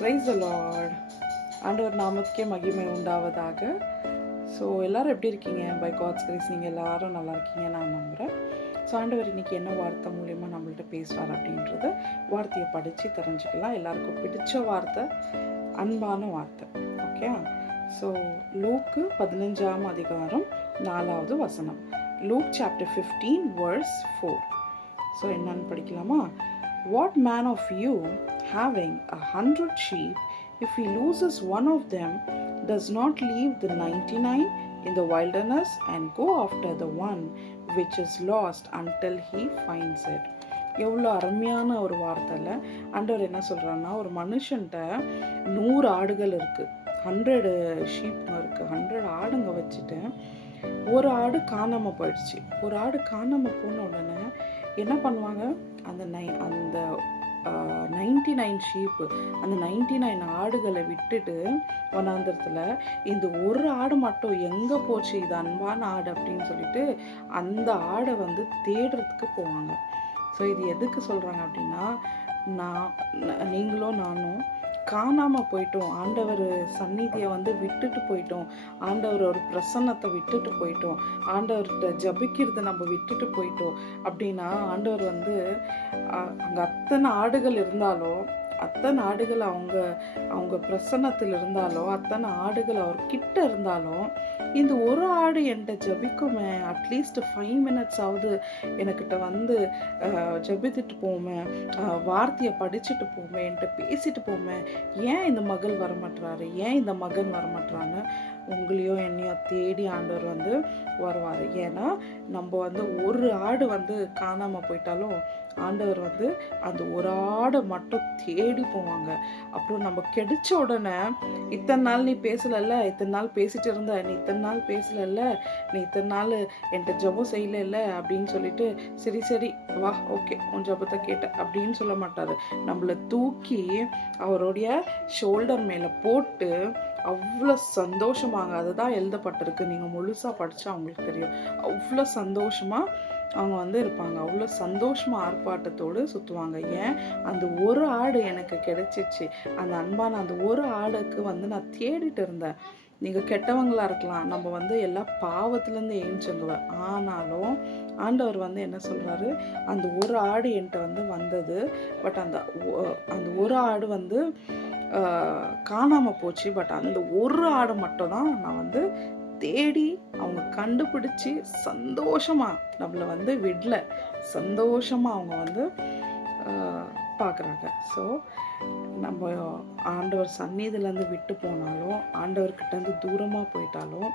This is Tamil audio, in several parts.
Praise the Lord. ஆண்டவர் நாமத்துக்கே மகிமை உண்டாவதாக. ஸோ எல்லோரும் எப்படி இருக்கீங்க? பை காட்ஸ் கிரேஸ் நீங்கள் எல்லாரும் நல்லா இருக்கீங்க நான் நம்புகிறேன். ஸோ ஆண்டவர் இன்றைக்கி என்ன வார்த்தை மூலயமா நம்மள்ட்ட பேசுகிறார் அப்படின்றத வார்த்தையை படித்து தெரிஞ்சுக்கலாம். எல்லாருக்கும் பிடிச்ச வார்த்தை, அன்பான வார்த்தை. ஓகே. ஸோ லூக்கு 15ஆம் அதிகாரம் 4வது வசனம். Look chapter 15 verse 4. ஸோ என்னன்னு படிக்கலாமா? What man of you, having 100 sheep, if he loses one of them, does not leave the 99 in the wilderness and go after the one which is lost until he finds it? எவ்வளோ அருமையான ஒரு வார்த்தையில் ஆண்டவர் என்ன சொல்கிறான்னா, ஒரு மனுஷன்ட்ட 100 ஆடுகள் இருக்குது, 100 ஷீப்புங்க இருக்குது, 100 ஆடுங்க வச்சுட்டு ஒரு ஆடு காணாமல் போயிடுச்சு. ஒரு ஆடு காணாமல் போன உடனே என்ன பண்ணுவாங்க? அந்த 99 ஷீப்பு, அந்த 99 ஆடுகளை விட்டுட்டு வனாந்தரத்தில் இந்த ஒரு ஆடு மட்டும் எங்கே போச்சு, இது அன்பான ஆடு அப்படின்னு சொல்லிட்டு அந்த ஆடை தேடுறதுக்கு போவாங்க. ஸோ இது எதுக்கு சொல்கிறாங்க அப்படின்னா, நீங்களும் நானும் காணாமல் போயிட்டோம், ஆண்டவர் சந்நிதியை விட்டுட்டு போயிட்டோம், ஆண்டவர் ஒரு பிரசன்னத்தை விட்டுட்டு போயிட்டோம், ஆண்டவர்கிட்ட ஜபிக்கிறத நம்ம விட்டுட்டு போயிட்டோம் அப்படின்னா, ஆண்டவர் அங்கே அத்தனை ஆடுகள் இருந்தாலும், அத்தனை ஆடுகள் அவங்க பிரசன்னத்தில் இருந்தாலும், அத்தனை ஆடுகள் அவர் கிட்ட இருந்தாலும், இந்த ஒரு ஆடு என்கிட்ட ஜபிக்குமே, அட்லீஸ்ட் 5 minutes ஆகுது எனக்கிட்ட ஜபித்துட்டு போமே, வார்த்தையை படிச்சுட்டு போமே, என்கிட்ட பேசிட்டு போமே, ஏன் இந்த மகள் வரமாட்டுறாரு, ஏன் இந்த மகன் வரமாட்டுறான்னு உங்களையோ என்னையோ தேடி ஆண்டவர் வருவார். ஏன்னா நம்ம ஒரு ஆடு காணாமல் போயிட்டாலும் ஆண்டவர் அந்த ஒரு ஆடை மட்டும் தேடி போவாங்க. அப்புறம் நம்ம கிடைச்ச உடனே, இத்தனை நாள் நீ பேசலைல்ல, இத்தனை நாள் பேசிட்டு இருந்த, நீ இத்தனை நாள் பேசலைல்ல, நீ இத்தனை நாள் என்கிட்ட ஜபம் செய்யலைல்ல அப்படின்னு சொல்லிட்டு, சரி சரி வா, ஓகே உன் ஜபத்தை கேட்ட அப்படின்னு சொல்ல மாட்டார். நம்மளை தூக்கி அவருடைய ஷோல்டர் மேலே போட்டு அவ்வளோ சந்தோஷமாங்க, அதுதான் எழுதப்பட்டிருக்கு, நீங்கள் முழுசாக படித்தா அவங்களுக்கு தெரியும். அவ்வளோ சந்தோஷமாக அவங்க இருப்பாங்க, அவ்வளோ சந்தோஷமாக ஆர்ப்பாட்டத்தோடு சுற்றுவாங்க. ஏன்? அந்த ஒரு ஆடு எனக்கு கிடைச்சிச்சு, அந்த அன்பான அந்த ஒரு ஆடுக்கு நான் தேடிட்டு இருந்தேன். நீங்கள் கெட்டவங்களாக இருக்கலாம், நம்ம எல்லா பாவத்துலேருந்து ஏஞ்சுங்க, ஆனாலும் ஆண்டவர் என்ன சொல்கிறாரு, அந்த ஒரு ஆடு என்கிட்ட வந்தது, பட் அந்த ஒரு ஆடு காணாமல் போச்சு, பட் அந்த ஒரு ஆடு மட்டும் தான் நான் தேடி அவங்க கண்டுபிடிச்சி சந்தோஷமாக நம்மளை விடல, சந்தோஷமாக அவங்க பார்க்குறாங்க. ஸோ நம்ம ஆண்டவர் சந்நிதியிலேருந்து விட்டு போனாலும், ஆண்டவர்கிட்டேருந்து தூரமாக போயிட்டாலும்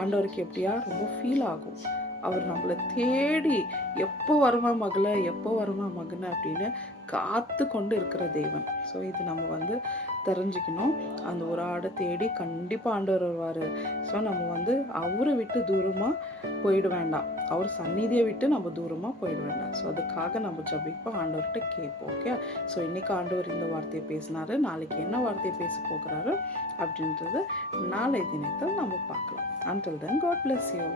ஆண்டவருக்கு எப்படியா ரொம்ப ஃபீல் ஆகும். அவர் நம்மளை தேடி எப்போ வருவான் மகள, எப்போ வருவான் மகனை அப்படின்னு காத்து கொண்டு இருக்கிற தேவன். ஸோ இது நம்ம தெரிஞ்சுக்கணும். அந்த ஒரு ஆடை தேடி கண்டிப்பாக ஆண்டவர் வருவார். ஸோ நம்ம அவரை விட்டு தூரமாக போயிட வேண்டாம், அவர் சந்நிதியை விட்டு நம்ம தூரமாக போயிட வேண்டாம். ஸோ அதுக்காக நம்ம ஜபிப்போம், ஆண்டவர்கிட்ட கேட்போம். ஓகே. ஸோ இன்றைக்கி ஆண்டவர் இந்த வார்த்தையை பேசினார், நாளைக்கு என்ன வார்த்தையை பேச போகிறாரு அப்படின்றது நாளை தினத்தில் நம்ம பார்க்கலாம். Until then, God bless you.